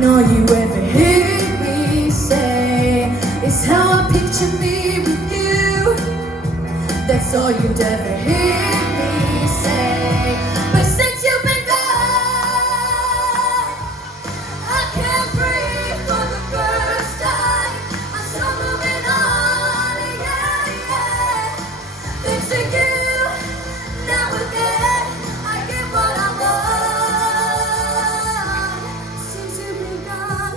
And all you ever hear me say is how I picture me with you. That's all you'd ever hear me say. But since you've been gone, I can't breathe for the first time. I'm still moving on, yeah, yeah. Thanks to you, now and then I get what I want. Since you've been gone,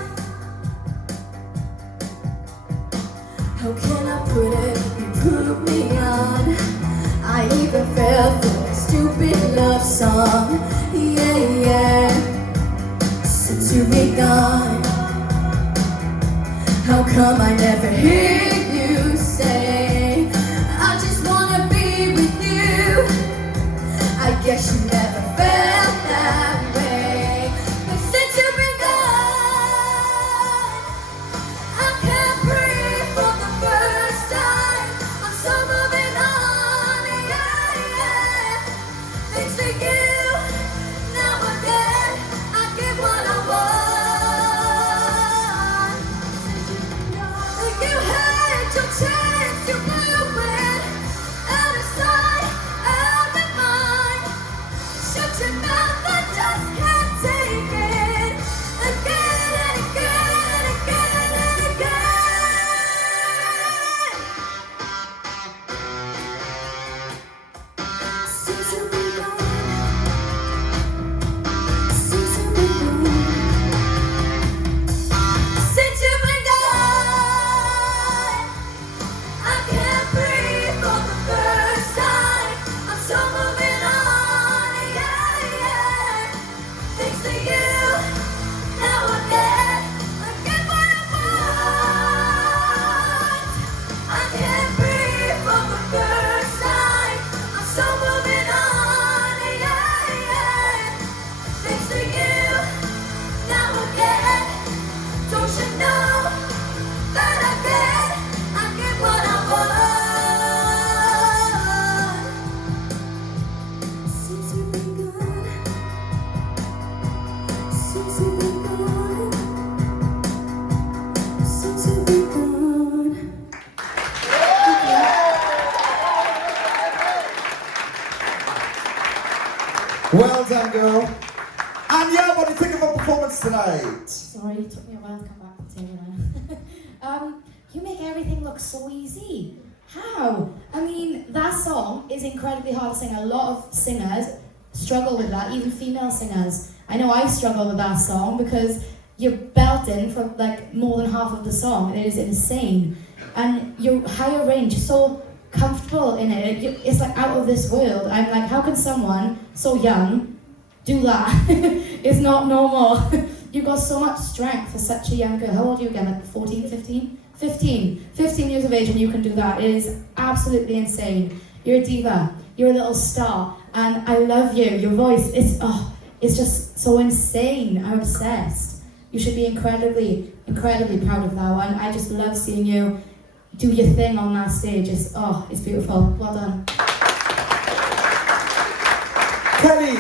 how can I put it? You put me on. I even fell for a stupid love song, yeah, yeah. Since you've been gone, how come I never hear you say I just wanna be with you? I guess you never felt that way. But since you've been gone, I can't breathe for the first time. I'm so moving on, yeah, yeah. Thanks to you, now again I get what I want. You had your chance, you blew it. Out of sight, out of mind. Shut your mouth, I just can't take it. Again and again and again and again. Since you've been gone, since you've been gone, since you've been gone, I can't breathe for the first time. I'm so moving on, yeah, yeah. Thanks to you, now again I get what I want. I can't breathe for the first time. I'm so moving on, yeah, yeah. Thanks to you, now again. Don't you know that I get what I want? Since you've been gone, since you've been gone, since you've been gone. Well done, girl. And yeah, what do you think of our performance tonight? Sorry, it took me a while to come back to table now. You make everything look so easy. How? I mean, that song is incredibly hard to sing. A lot of singers struggle with that, even female singers. I know I struggle with that song because you're belting for like more than half of the song. It is insane. And your higher range, you're so comfortable in it. It's like out of this world. I'm like, how can someone so young do that? It's not normal. You've got so much strength for such a young girl. How old are you again? Like 14, 15? 15 years of age and you can do that. It is absolutely insane. You're a diva. You're a little star. And I love you. Your voice is, it's just so insane. I'm obsessed. You should be incredibly, incredibly proud of that one. I just love seeing you do your thing on that stage. It's beautiful. Well done. Kelly!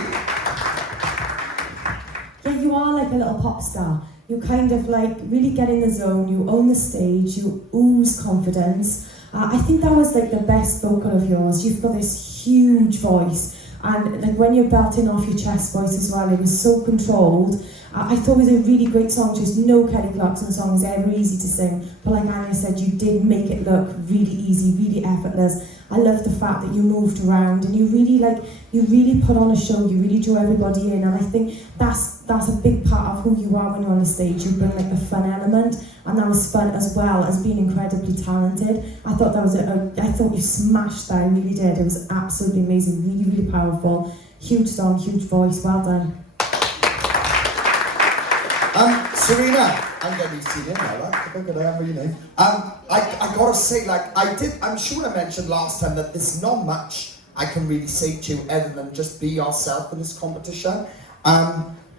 Yeah, you are like a little pop star. You kind of like really get in the zone, you own the stage, you ooze confidence. I think that was like the best vocal of yours. You've got this huge voice, and like when you're belting off your chest voice as well, it was so controlled. I thought it was a really great song. Just no Kelly Clarkson song is ever easy to sing, but like Anya said, you did make it look really easy, really effortless. I love the fact that you moved around and you really put on a show. You really drew everybody in, and I think that's a big part of who you are when you're on the stage. You bring like the fun element, and that was fun as well as being incredibly talented. I thought that was I thought you smashed that. I really did. It was absolutely amazing. Really, really powerful. Huge song, huge voice. Well done. Serena, I'm getting used to you now, right? I remember your name. I gotta say, like, I'm sure I mentioned last time that there's not much I can really say to you other than just be yourself in this competition.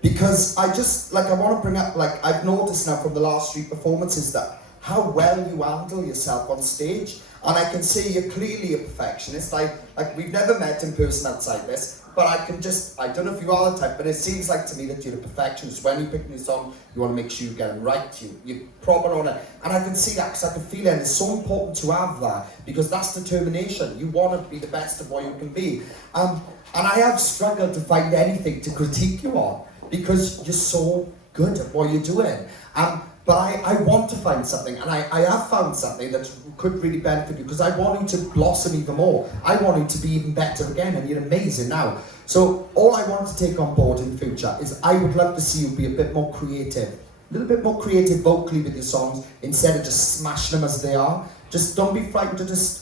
Because I want to bring up, like, I've noticed now from the last 3 performances that how well you handle yourself on stage. And I can see you're clearly a perfectionist. Like we've never met in person outside this, but I don't know if you are the type, but it seems like to me that you're a perfectionist. When you pick a new song, you want to make sure you get them right, you're proper on it. And I can see that because I can feel it, and it's so important to have that, because that's determination. You want to be the best of what you can be. And I have struggled to find anything to critique you on, because you're so good at what you're doing. But I want to find something, and I have found something that could really benefit you, because I want you to blossom even more. I want you to be even better again, and you're amazing now. So all I want to take on board in the future is I would love to see you be a bit more creative. A little bit more creative vocally with your songs, instead of just smashing them as they are. Just don't be frightened to just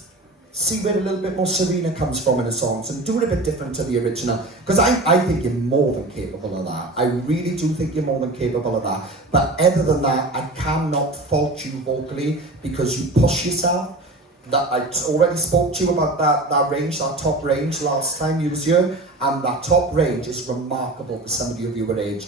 see where a little bit more Serena comes from in the songs, and do it a bit different to the original, because I think you're more than capable of that. I really do think you're more than capable of that. But other than that, I cannot fault you vocally, because you push yourself. That I already spoke to you about that range, that top range last time you was here, and that top range is remarkable for somebody of your age.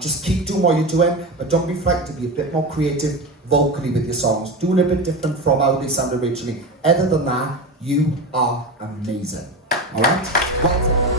Just keep doing what you're doing, but don't be frightened to be a bit more creative vocally with your songs. Do a little bit different from how they sound originally. Other than that, you are amazing. Alright? Well done.